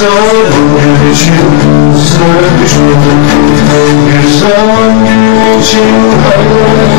zaman için sevdim Bir zaman için Haydi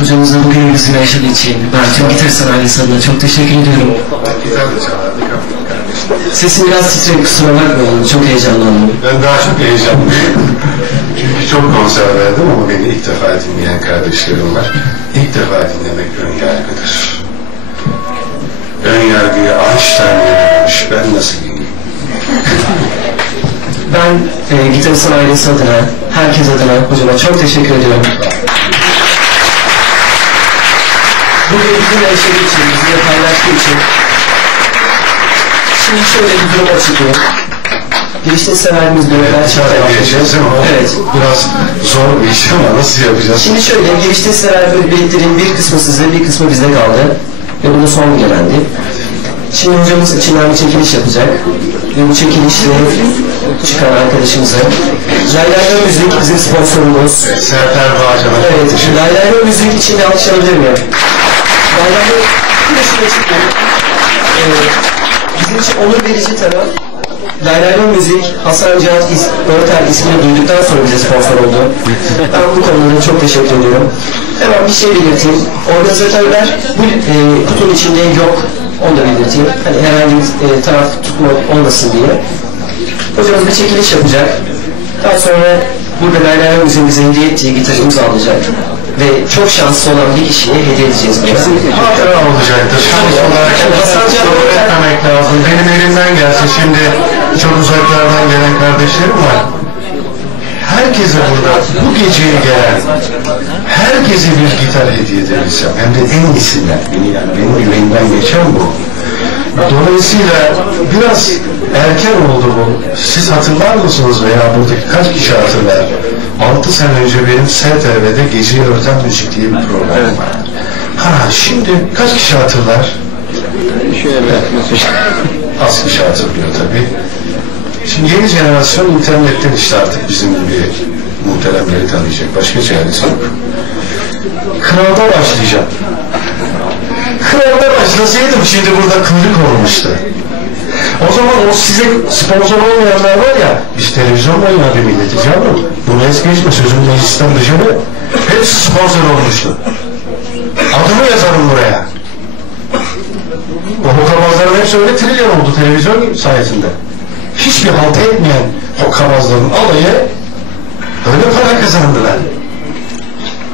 Hocamızın bugün ilgisini yaşadığı için ben tüm gitarist ailesi adına çok teşekkür ediyorum. Gitar. Sesim biraz titriyor kusura bakmayın. Çok heyecanlandım. Ben daha çok heyecanlıyım. Çünkü çok konser verdim ama beni ilk defa dinleyen kardeşlerim var. İlk defa dinlemek ön yargıdır. Ön yargıyı Einstein yenemiş. Ben nasıl dinleyeyim? Ben e, gitarist ailesi adına, herkes adına hocama çok teşekkür ediyorum. Bugün bizimle yaşadığı için, bizimle paylaştığı için. Şimdi şöyle bir durum açıklayayım. Girişte severimiz Geçeceğiz ama Evet. biraz zor bir iş ama nasıl yapacağız? Şimdi şöyle, girişte sever biletlerin bir kısmı size, bir kısmı bizde kaldı. Ve bu da son gelendi. Şimdi hocamız içinden bir çekiliş yapacak. Ve bu çekilişte çıkan arkadaşımıza Laylayla Müzik bizim sponsorumuz. Serper Bağcan'a Evet, Laylayla Müzik için bir alkış alabilir miyim? Müzik çıkıyor. Ee, bizim için onur verici taraf Laylayla Müzik, Hasan Cihat is Örter ismini duyduktan sonra bize sponsor oldu. ben bu konuda çok teşekkür ediyorum. Hemen bir şey belirteyim. Organizatörler bu e, kutunun içinde yok. Onu da belirteyim. Hani herhangi bir e, taraf tutma olmasın diye. Hocamız bir çekiliş yapacak. Daha sonra burada Müziğin bize hediye ettiği gitarımızı alacak. Ve çok şanslı olan bir kişiye hediye edeceğiz bunu. Hatıra olacaktır. Şans olarak Yani Hasan Can kabul etmemek lazım. Benim elimden gelse şimdi çok uzaklardan gelen kardeşlerim var. Herkese burada bu geceye gelen herkese bir gitar hediye edebilsem hem de en iyisinden beni yani benim yüreğimden geçen bu. Dolayısıyla biraz erken oldu bu. Siz hatırlar mısınız veya buradaki kaç kişi hatırlar? 6 sene önce benim STV'de Geceyi Örten Müzik diye bir program var. Ha şimdi kaç kişi hatırlar? Az kişi hatırlıyor tabii. Şimdi yeni jenerasyon internetten işte artık bizim gibi muhteremleri tanıyacak. Başka çaresi yok. Kralda başlayacağım. Kralda başlasaydım şimdi burada kuyruk olmuştu. O size sponsor olmayanlar var ya, biz televizyon oynadı milleti canım. Bunu es geçme, sözüm meclisten dışarı. Hepsi sponsor olmuştu. Adımı yazarım buraya. O hokkabazların hepsi öyle trilyon oldu televizyon sayesinde. Hiçbir halt etmeyen hokkabazların alayı öyle para kazandılar.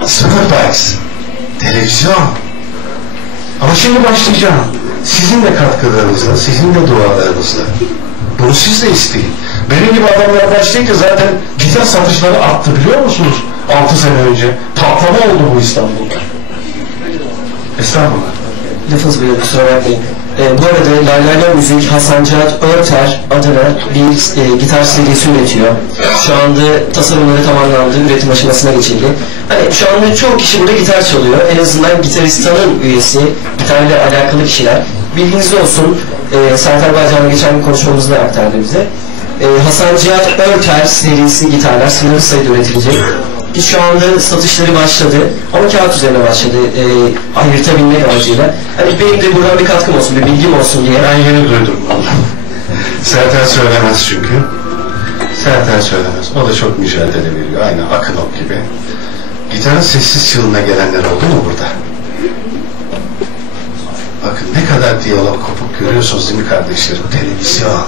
Superbikes, televizyon. Ama şimdi başlayacağım. Sizin de katkılarınızla, sizin de dualarınızla. Bunu siz de isteyin. Benim gibi adamlar başlayınca zaten gitar satışları arttı biliyor musunuz? 6 sene önce. Patlama oldu bu İstanbul'da. Estağfurullah. Lafınız bile kusura bakmayın. Ee, bu arada Laylayla Müzik Hasan Cihat Örter adına bir e, gitar serisi üretiyor. Şu anda tasarımları tamamlandı, üretim aşamasına geçildi. Hani şu anda çoğu kişi burada gitar çalıyor. En azından gitaristanın üyesi, gitarla alakalı kişiler. Bilginiz olsun, e, Sertar Bağcan'la geçen bir konuşmamızda aktardı bize. E, Hasan Cihat Örter serisi gitarlar sınırlı sayıda üretilecek. Ki şu anda satışları başladı ama kağıt üzerine başladı e, ayırtabilmek amacıyla. Hani benim de buradan bir katkım olsun, bir bilgim olsun diye. Ben yeni duydum bunu. Serten söylemez çünkü. Serten söylemez. O da çok mücadele veriyor. Aynı Akınok gibi. Gitarın sessiz çığlığına gelenler oldu mu burada? Bakın ne kadar diyalog kopuk görüyorsunuz değil mi kardeşlerim? Televizyon.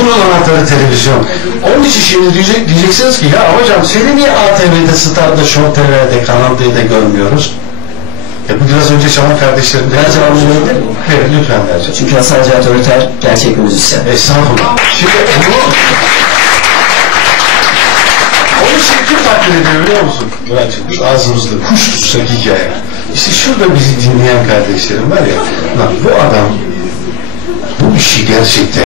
Bu Bunun anahtarı televizyon. Onun için şimdi diyecek, diyeceksiniz ki ya hocam seni niye ATV'de, Star'da, Show TV'de, Kanal D'de görmüyoruz? E bu biraz önce çalan kardeşlerim de... Ben cevabını verebilir miyim? Evet lütfen vereceğim. Çünkü Hasan Cihat Örter gerçek müzisyen. Estağfurullah. Şimdi onu... Onu şimdi kim takdir ediyor biliyor musun? Muratcığım biz ağzımızda kuş tutsak hikaye. İşte şurada bizi dinleyen kardeşlerim var ya, lan bu adam bu işi gerçekten